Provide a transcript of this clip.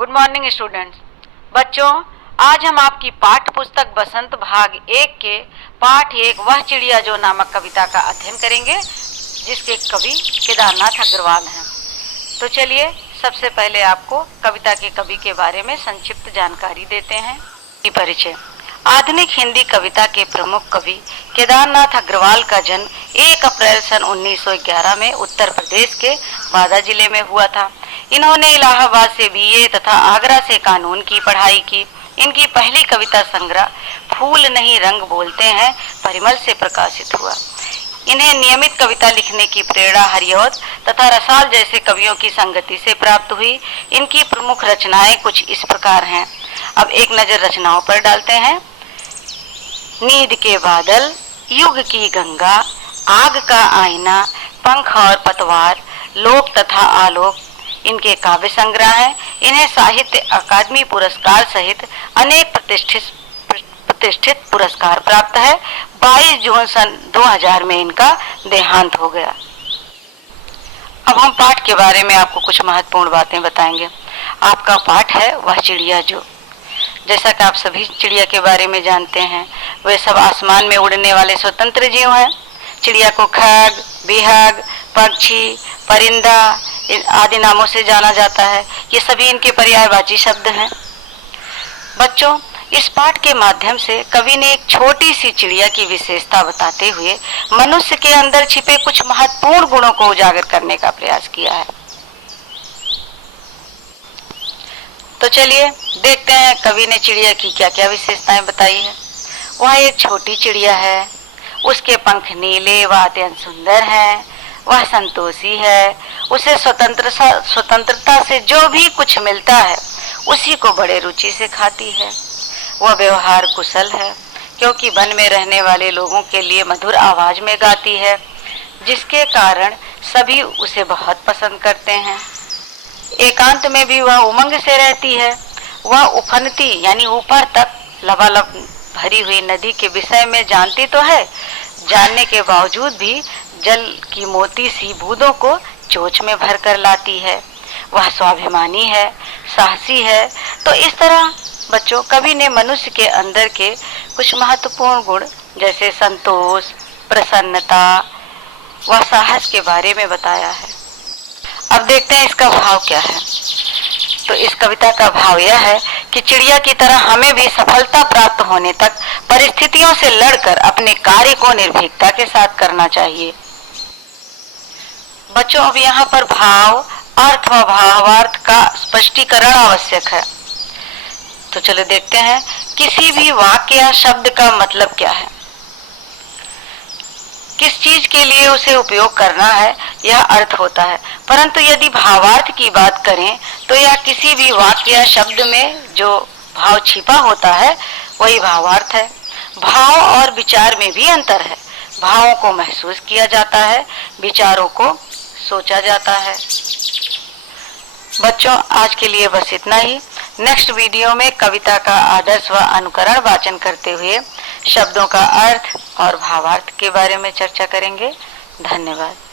Good morning students. बच्चों, आज हम आपकी पाठ्य पुस्तक बसंत भाग 1 के पाठ 1 वह चिड़िया जो नामक कविता का अध्ययन करेंगे, जिसके कवि केदारनाथ अग्रवाल हैं। तो चलिए सबसे पहले आपको कविता के कवि के बारे में संक्षिप्त जानकारी देते हैं। परिचय। आधुनिक हिंदी कविता के प्रमुख कवि केदारनाथ अग्रवाल का जन्म 1 अप्रैल सन 1911 में उत्तर प्रदेश के बांदा जिले में हुआ था। इन्होंने इलाहाबाद से बीए तथा आगरा से कानून की पढ़ाई की। इनकी पहली कविता संग्रह फूल नहीं रंग बोलते हैं परिमल से प्रकाशित हुआ। इन्हें नियमित कविता लिखने की प्रेरणा हरिऔध तथा रसाल जैसे कवियों की संगति से प्राप्त हुई। इनकी प्रमुख रचनाएं कुछ इस प्रकार हैं। अब एक नजर रचनाओं पर डालते हैं। नींद के बादल, युग की गंगा, आग का आईना, पंख और पतवार, लोक तथा आलोक इनके काव्य संग्रह हैं। इन्हें साहित्य अकादमी पुरस्कार सहित अनेक प्रतिष्ठित पुरस्कार प्राप्त है। 22 जून सन 2000 में इनका देहांत हो गया। अब हम पाठ के बारे में आपको कुछ महत्वपूर्ण बातें बताएंगे। आपका पाठ है वह चिड़िया जो। जैसा कि आप सभी चिड़िया के बारे में जानते हैं, वे सब आसमान में उड़ने वाले स्वतंत्र जीव हैं। चिड़िया को खग, बिहग, पक्षी, परिंदा आदि नामों से जाना जाता है। ये सभी इनके पर्यायवाची शब्द हैं। बच्चों, इस पाठ के माध्यम से कवि ने एक छोटी सी चिड़िया की विशेषता बताते हुए मनुष्य के अंदर छिपे कुछ महत्वपूर्ण गुणों को उजागर करने का प्रयास किया है। तो चलिए देखते हैं कवि ने चिड़िया की क्या क्या विशेषताएं बताई है। वह एक छोटी चिड़िया है, उसके पंख नीले व अत्यंत सुंदर हैं, वह संतोषी है, उसे स्वतंत्रता से जो भी कुछ मिलता है उसी को बड़े रुचि से खाती है। वह व्यवहार कुशल है, क्योंकि वन में रहने वाले लोगों के लिए मधुर आवाज में गाती है, जिसके कारण सभी उसे बहुत पसंद करते हैं। एकांत में भी वह उमंग से रहती है। वह उफनती यानी ऊपर तक लबालब भरी हुई नदी के विषय में जानती तो है, जानने के बावजूद भी जल की मोती सी बूंदों को चोंच में भर कर लाती है। वह स्वाभिमानी है, साहसी है। तो इस तरह बच्चों, कवि ने मनुष्य के अंदर के कुछ महत्वपूर्ण गुण जैसे संतोष, प्रसन्नता व साहस के बारे में बताया है। अब देखते हैं इसका भाव क्या है। तो इस कविता का भाव यह है कि चिड़िया की तरह हमें भी सफलता प्राप्त होने तक परिस्थितियों से लड़कर अपने कार्य को निर्भीकता के साथ करना चाहिए। बच्चों, अब यहाँ पर भाव, अर्थ व भावार्थ का स्पष्टीकरण आवश्यक है। तो चलो देखते हैं किसी भी वाक्य या शब्द का मतलब क्या है, किस चीज के लिए उसे उपयोग करना है, यह अर्थ होता है। परंतु यदि भावार्थ की बात करें तो यह किसी भी वाक्य या शब्द में जो भाव छिपा होता है वही भावार्थ है। भाव और विचार में भी अंतर है। भावों को महसूस किया जाता है, विचारों को सोचा जाता है। बच्चों, आज के लिए बस इतना ही। नेक्स्ट वीडियो में कविता का आदर्श व अनुकरण वाचन करते हुए शब्दों का अर्थ और भावार्थ के बारे में चर्चा करेंगे। धन्यवाद।